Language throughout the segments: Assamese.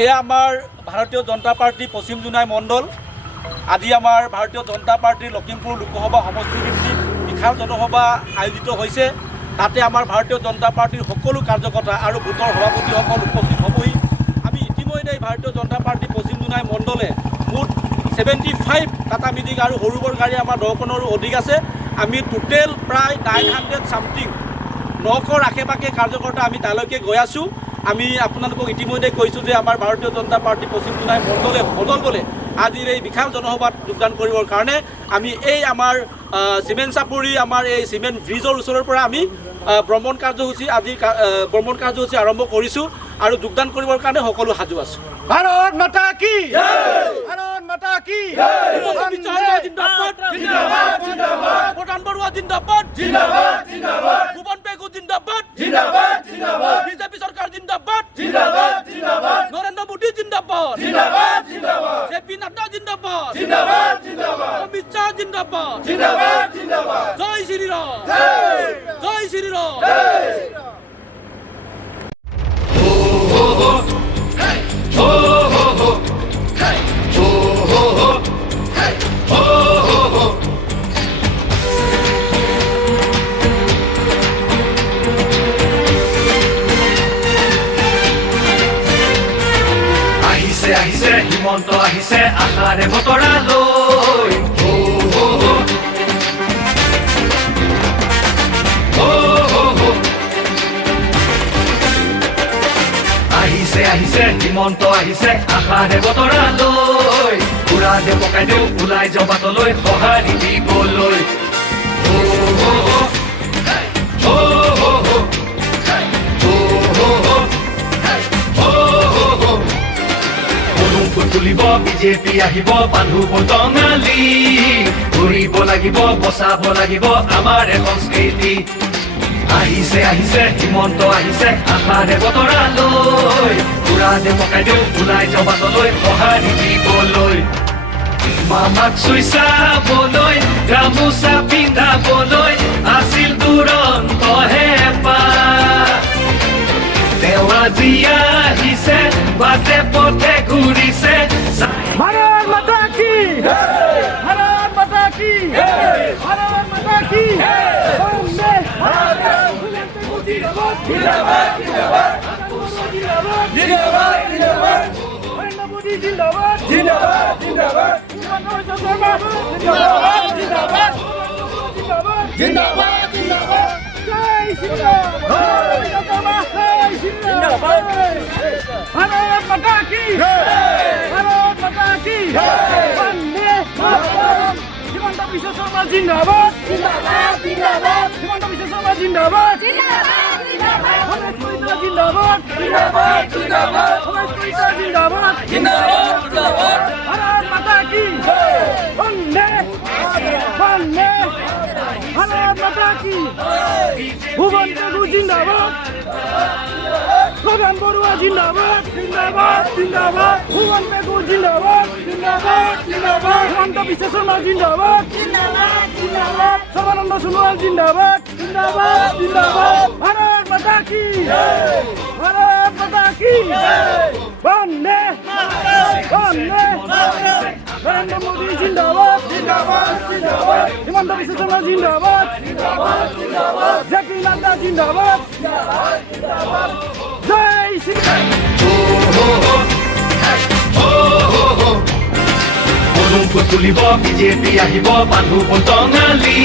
এয়া আমাৰ ভাৰতীয় জনতা পাৰ্টি পশ্চিম জোনাই মণ্ডল। আজি আমাৰ ভাৰতীয় জনতা পাৰ্টিৰ লখিমপুৰ লোকসভা সমষ্টি ভিত্তিক বিশাল জনসভা আয়োজিত হৈছে। তাতে আমাৰ ভাৰতীয় জনতা পাৰ্টিৰ সকলো কাৰ্যকৰ্তা আৰু বুথৰ সভাপতিসকল উপস্থিত হ'বহি। আমি ইতিমধ্যে ভাৰতীয় জনতা পাৰ্টি পশ্চিম জোনাই মণ্ডলে মুঠ 75 টাটা মেজিক আৰু সৰু বৰ গাড়ী আমাৰ 10খনৰো অধিক আছে। আমি টোটেল প্ৰায় 900 ছামথিং 900ৰ আশে-পাশে কাৰ্যকৰ্তা আমি তালৈকে গৈ আছোঁ। আমি আপোনালোকক ইতিমধ্যে কৈছোঁ যে আমাৰ ভাৰতীয় জনতা পাৰ্টি পশ্চিম জোনাই মণ্ডলে সদল বলে আজিৰ এই বিশাল জনসভাত যোগদান কৰিবৰ কাৰণে আমি এই আমাৰ চিমেণ্ট চাপৰি আমাৰ এই চিমেণ্ট ব্ৰিজৰ ওচৰৰ পৰা আমি ভ্ৰমণ কাৰ্যসূচী আৰম্ভ কৰিছোঁ আৰু যোগদান কৰিবৰ কাৰণে সকলো সাজু আছোঁ। ভাৰত মাতা কি ভাৰত মাতা কি প্ৰধান বৰুৱা জিন্দাবাদ, ভুৱন পেগু জিন্দাবাদ, বিজেপি চৰকাৰ জিন্দাবাদ, নৰেন্দ্ৰ মোদী জিন্দাবাদ, জেপি নাড্ডা জিন্দাবাদ, অমিত শ্বাহ জিন্দাবাদ, জয় শ্ৰীৰাম, জয় শ্ৰীৰাম। আহিছে হিমন্ত আহিছে আশাৰে বতৰা লৈ আহিছে হিমন্ত আহিছে আশাৰে বতৰা লৈ উৰা দে পকাই দিওঁ ওলাই যাওঁ বাটলৈ সঁহাৰি দিবলৈ। তুলিব বিজেপি আহিব বান্ধু টঙালি ঘূৰিব লাগিব বচাব লাগিব আমাৰ সংস্কৃতি। আহিছে হিমন্ত আহিছে আশাৰে বতৰা লৈ উৰা দে পকাই দিওঁ ওলাই যাওঁ বাটলৈ সঁহাৰি দিবলৈ। মামাক চুই চাবলৈ গামোচা পিন্ধাবলৈ আছিল দুৰন্ত হেঁপাহ। তেওঁ আজি আহিছে বাটে পথে ঘূৰিছে। ভাৰত মাতা কি ভাৰত মাতা কি ভাৰত মাতা কি ভাৰত মাতা কি ভাৰত মাতা কি বন্দে মাতৰম। হিমন্ত বিশ্ব শৰ্মা জিন্দাবাদ, হিমন্ত বিশ্ব শৰ্মা জিন্দাবাদ, ৰমেশ কলিতা জিন্দাবাদ, ৰমেশ কলিতা জিন্দাবাদ। ভাৰত মাতা কি বন্দে বন্দে ভাৰত মাতা কি ভুৱন পেগু জিন্দাবাদ, প্ৰধান বৰুৱা জিন্দাবাদ, ভুৱন পেগু জিন্দাবাদ, হিমন্ত বিশ্ব শৰ্মা জিন্দাবাদ, সৰ্বানন্দ সোণোৱাল জিন্দাবাদ, ভাৰত মাতা কি ভাৰত মাতা কি বন্দে বন্দে নৰেন্দ্ৰ মোদী জিন্দাবাদ, হিমন্ত বিশ্ব শৰ্মা জিন্দাবাদ, জেপি নাড্ডা জিন্দাবাদ, জয় শ্ৰীৰাম। তুলিব বিজেপি আহিব বান্ধু টঙালি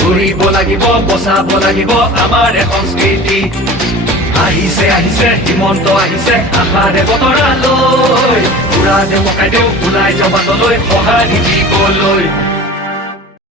ঘূৰিব লাগিব বচাব লাগিব আমাৰ সংস্কৃতি। আহিছে হিমন্ত আহিছে আশাৰে বতৰা লৈ উৰা দে পকাই দিওঁ ওলাই যাওঁ বাটলৈ সঁহাৰি দিবলৈ।